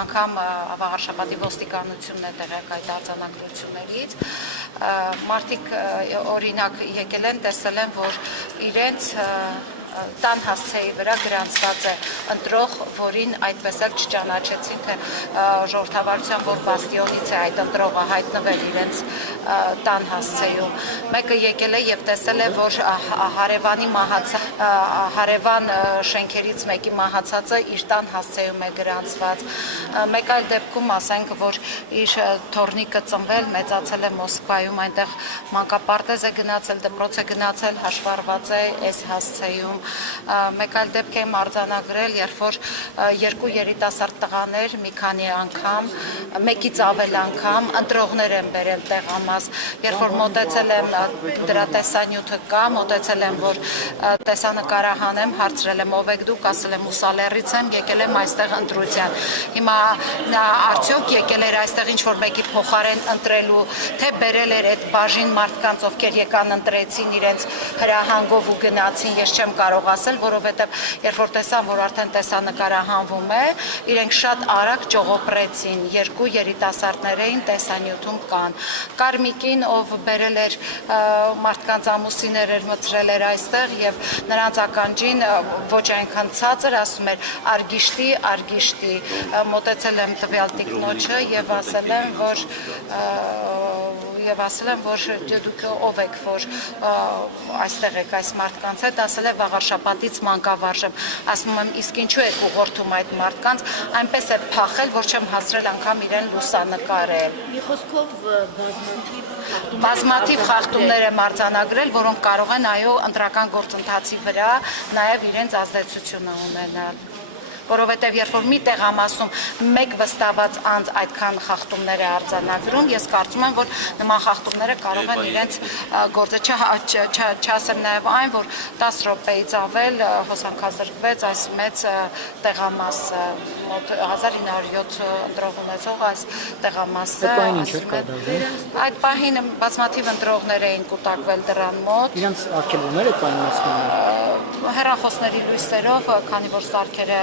անգամ Վաղարշապատի ոստիկանությունն է տեղյակ այդ արձանագրություններից, մարդիկ օրինակ եկել են, տեսել են, որ իրենց տան հասցեի վրա գրանցված է ընտրող, որին այդպես էլ չճանաչեցին, թե ժողովրդավարության որ բաստիոնից է այդ ընտրողը հայտնվել իրենց տան հասցեում։ Մեկը եկել է եւ տեսել է, որ հարևան շենքերից մեկի մահացածը իր տան հասցեում է գրանցված։ Մեկ այլ դեպքում ասենք, որ իր թոռնիկը ծնվել, մեծացել է Մոսկվայում, այնտեղ մանկապարտեզ է գնացել, դպրոց է գնացել, հաշվառված է այս հասցեում։ Մեկ այլ դեպք եմ արձանագրել, երբ որ երկու երիտասարդ տղաներ մի քանի անգամ, մեկից ավել անգամ ընտրողներ են բերել տեղամաս, երբ որ մոտեցել եմ դրա տեսանյութը կա, մոտեցել եմ, որ տեսանկարահանեմ, հարցրել եմ ով եք դուք, ասել եմ Ուսալեռից եմ, եկել եմ այստեղ ընտրության։ Հիմա նա արդյոք եկել էր այստեղ ինչ-որ մեկի փոխարեն ընտրելու, թե բերել էր այդ բաժին մարդկանց, ովքեր եկան ընտրեցին իրենց հրահանգով ու գնացին, ես չեմ կարող ասել, որովհետև երբ որ տեսան, որ արդեն տեսանկարահանվում է, իրենք շատ արագ ճողոպրեցին, երկու երիտասարդներ էին տեսանյութում կան։ Կար մի կին, ով բերել էր մարդկանց ամուսիններ էր մտցրել էր այստեղ եւ նրանց ականջին ոչ այնքան ցածր ասում էր արգիշտի, մոտեցել եմ տվյալ տիկնոջը եւ ասել եմ, որ դուք ով եք, որ այստեղ եք այս մարդկանց հետ, ասել է Վաղարշապատից մանկավարժ եմ, ասում եմ իսկ ինչու եք ուղղորդում այդ մարդկանց, այնպես է փախել, որ չեմ հասցրել անգամ իրեն լուսանկարել։ Մի խոսքով բազմաթիվ խախտումներ եմ արձանագրել, որոնք կարող են այո ընտրական գործընթացի վրա նաև իրենց ազդեցությունը ունենալ։ Որովհետև երբ որ մի տեղամասում մեկ վստահված անձ այդքան խախտումներ է արձանագրում, ես կարծում եմ, որ նման խախտումները կարող են իրենց գործը չասեմ նաև այն, որ 10 րոպեից ավել հոսանքազրկվեց այս մեծ տեղամասը, մոտ 1907 ընտրող ունեցող այս տեղամասը։ Այդ պահին բազմաթիվ ընտրողներ էին կուտակվել դրան մոտ։ Իրանց արգելումներ եք պայմանացնում։ Հեռախոսների լույսերով, քանի որ սարքերը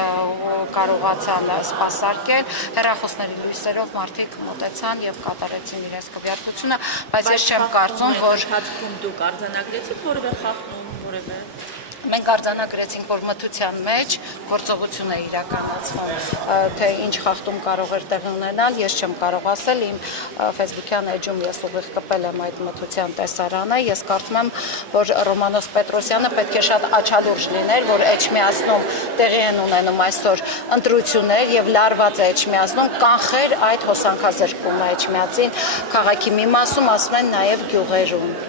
կարողացան սպասարկել, հեռախոսների լույսերով մարդիկ մոտեցան եւ կատարեցին իրենց քվեարկությունը, բայց ես չեմ կարծում, որ դուք արձանագրեցիք որևէ խախտում, որևէ մենք արձանագրեցինք, որ մթության մեջ գործողություն է իրականացվում, թե ինչ խախտում կարող էր տեղի ունենալ, ես չեմ կարող ասել, իմ Facebook-յան էջում ես ուղիղ կպել եմ այդ մթության տեսարանը, ես կարծում եմ, որ Ռոմանոս Պետրոսյանը պետք է շատ աչալուրջ լիներ, որ Էջմիածնում տեղի են ունենում այսօր ընտրություններ եւ լարված է Էջմիածնում, կանխեր այդ հոսանքազրկումը Էջմիածին քաղաքի մի մասում, ասում են նաեւ գյուղերում։